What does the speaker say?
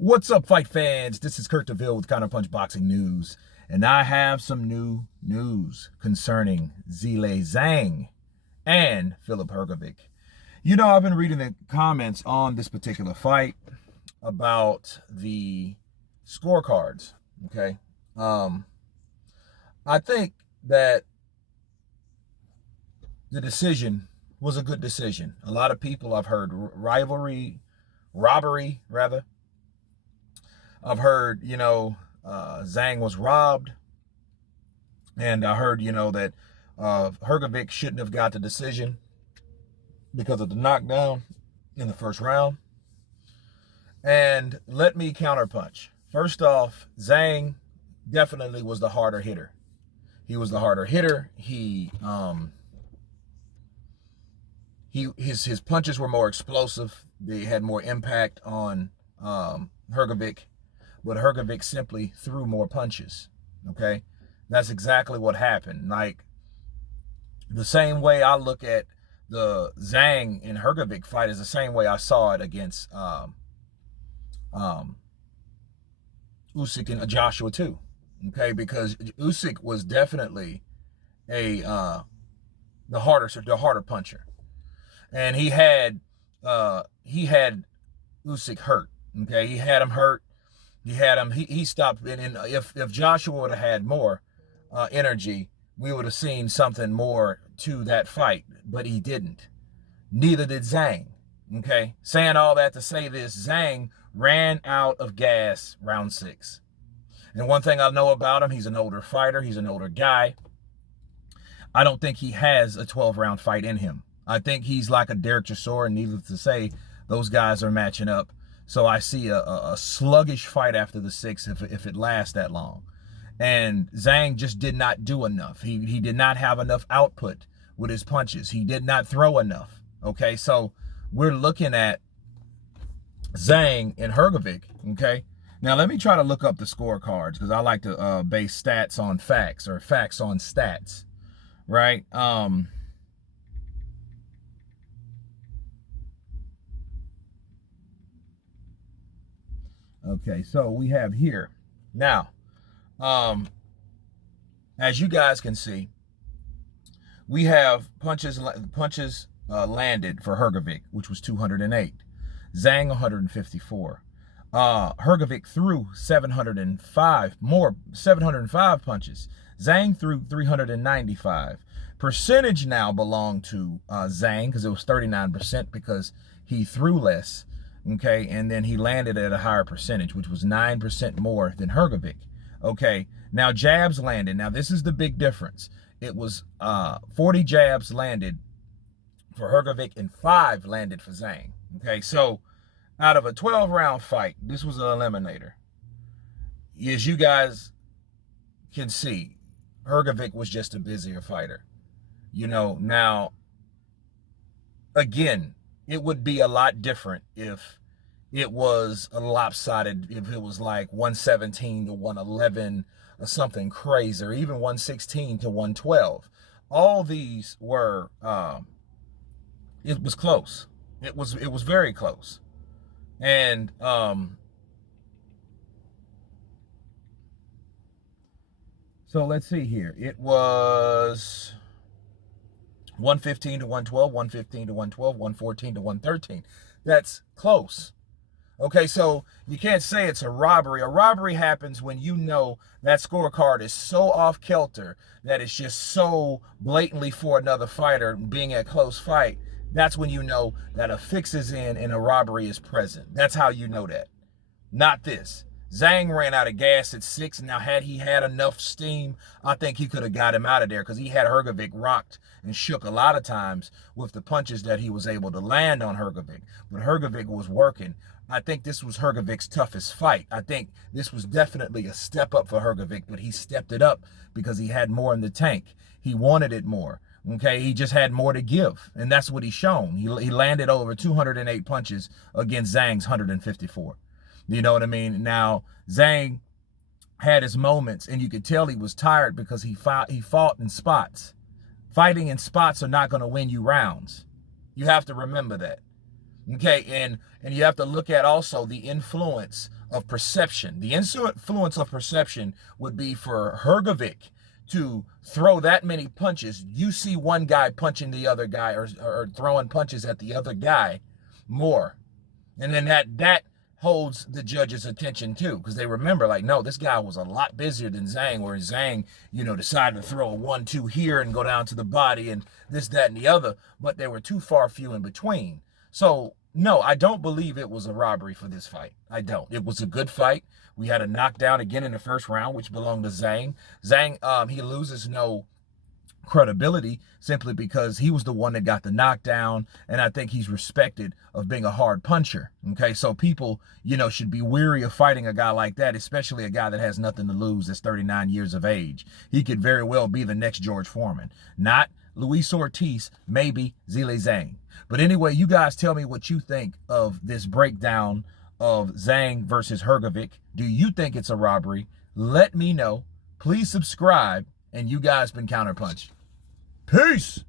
What's up, fight fans? This is Kurt DeVille with Counterpunch Boxing News, and I have some new news concerning Zhilei Zhang and Filip Hrgovic. You know, I've been reading the comments on this particular fight about the scorecards, okay? I think that the decision was a good decision. A lot of people, I've heard robbery, rather. I've heard, Zhang was robbed. And I heard, that Hrgovic shouldn't have got the decision because of the knockdown in the first round. And let me counterpunch. First off, Zhang definitely was the harder hitter. He was the harder hitter. His punches were more explosive. They had more impact on Hrgovic. But Hrgovic simply threw more punches, okay? That's exactly what happened. Like, the same way I look at the Zhang and Hrgovic fight is the same way I saw it against Usyk and Joshua too, okay? Because Usyk was definitely the harder puncher, and he had Usyk hurt, okay? He had him hurt. He stopped, and if Joshua would have had more energy, we would have seen something more to that fight, but he didn't. Neither did Zhang, okay? Saying all that to say this, Zhang ran out of gas round 6. And one thing I know about him, he's an older fighter, he's an older guy. I don't think he has a 12-round fight in him. I think he's like a Derek Chisora, and needless to say, those guys are matching up. So I see a sluggish fight after the 6th if it lasts that long. And Zhang just did not do enough. He did not have enough output with his punches. He did not throw enough. Okay, so we're looking at Zhang and Hrgovic. Okay, now let me try to look up the scorecards because I like to base stats on facts or facts on stats, right? Okay, so we have here now, as you guys can see, we have punches landed for Hrgovic, which was 208, Zhang 154. Hrgovic threw 705 punches. Zhang threw 395. Percentage now belonged to Zhang because it was 39% because he threw less. Okay, and then he landed at a higher percentage, which was 9% more than Hrgovic. Okay, now jabs landed. Now this is the big difference. It was 40 jabs landed for Hrgovic and 5 landed for Zhang. Okay, so out of a 12-round fight, this was an eliminator. As you guys can see, Hrgovic was just a busier fighter. Now, again, it would be a lot different if it was a lopsided, if it was like 117 to 111 or something crazy, or even 116 to 112. All these were, it was close. It was very close. And so let's see here. It was 115 to 112, 115 to 112, 114 to 113. That's close. Okay, so you can't say it's a robbery. A robbery happens when you know that scorecard is so off kilter that it's just so blatantly for another fighter being a close fight. That's when you know that a fix is in and a robbery is present. That's how you know that. Not this. Zhang ran out of gas at 6. Now, had he had enough steam, I think he could have got him out of there because he had Hrgovic rocked and shook a lot of times with the punches that he was able to land on Hrgovic. But Hrgovic was working. I think this was Hrgovic's toughest fight. I think this was definitely a step up for Hrgovic, but he stepped it up because he had more in the tank. He wanted it more. Okay, he just had more to give, and that's what he's shown. He landed over 208 punches against Zhang's 154. You know what I mean? Now, Zhang had his moments, and you could tell he was tired because he fought in spots. Fighting in spots are not going to win you rounds. You have to remember that. Okay, and you have to look at also the influence of perception. The influence of perception would be for Hrgovic to throw that many punches. You see one guy punching the other guy or throwing punches at the other guy more. And then that holds the judge's attention too, because they remember, like, no, this guy was a lot busier than Zhang, where Zhang, decided to throw a 1-2 here and go down to the body and this, that, and the other, but they were too far few in between. So, no, I don't believe it was a robbery for this fight. I don't. It was a good fight. We had a knockdown again in the first round, which belonged to Zhang. Zhang, he loses no credibility simply because he was the one that got the knockdown, and I think he's respected of being a hard puncher. Okay, so people, should be weary of fighting a guy like that, especially a guy that has nothing to lose, that's 39 years of age. He could very well be the next George Foreman. Not Luis Ortiz, maybe Zhilei Zhang. But anyway, you guys tell me what you think of this breakdown of Zhang versus Hrgovic. Do you think it's a robbery? Let me know. Please subscribe, and you guys been Counterpunch. Peace.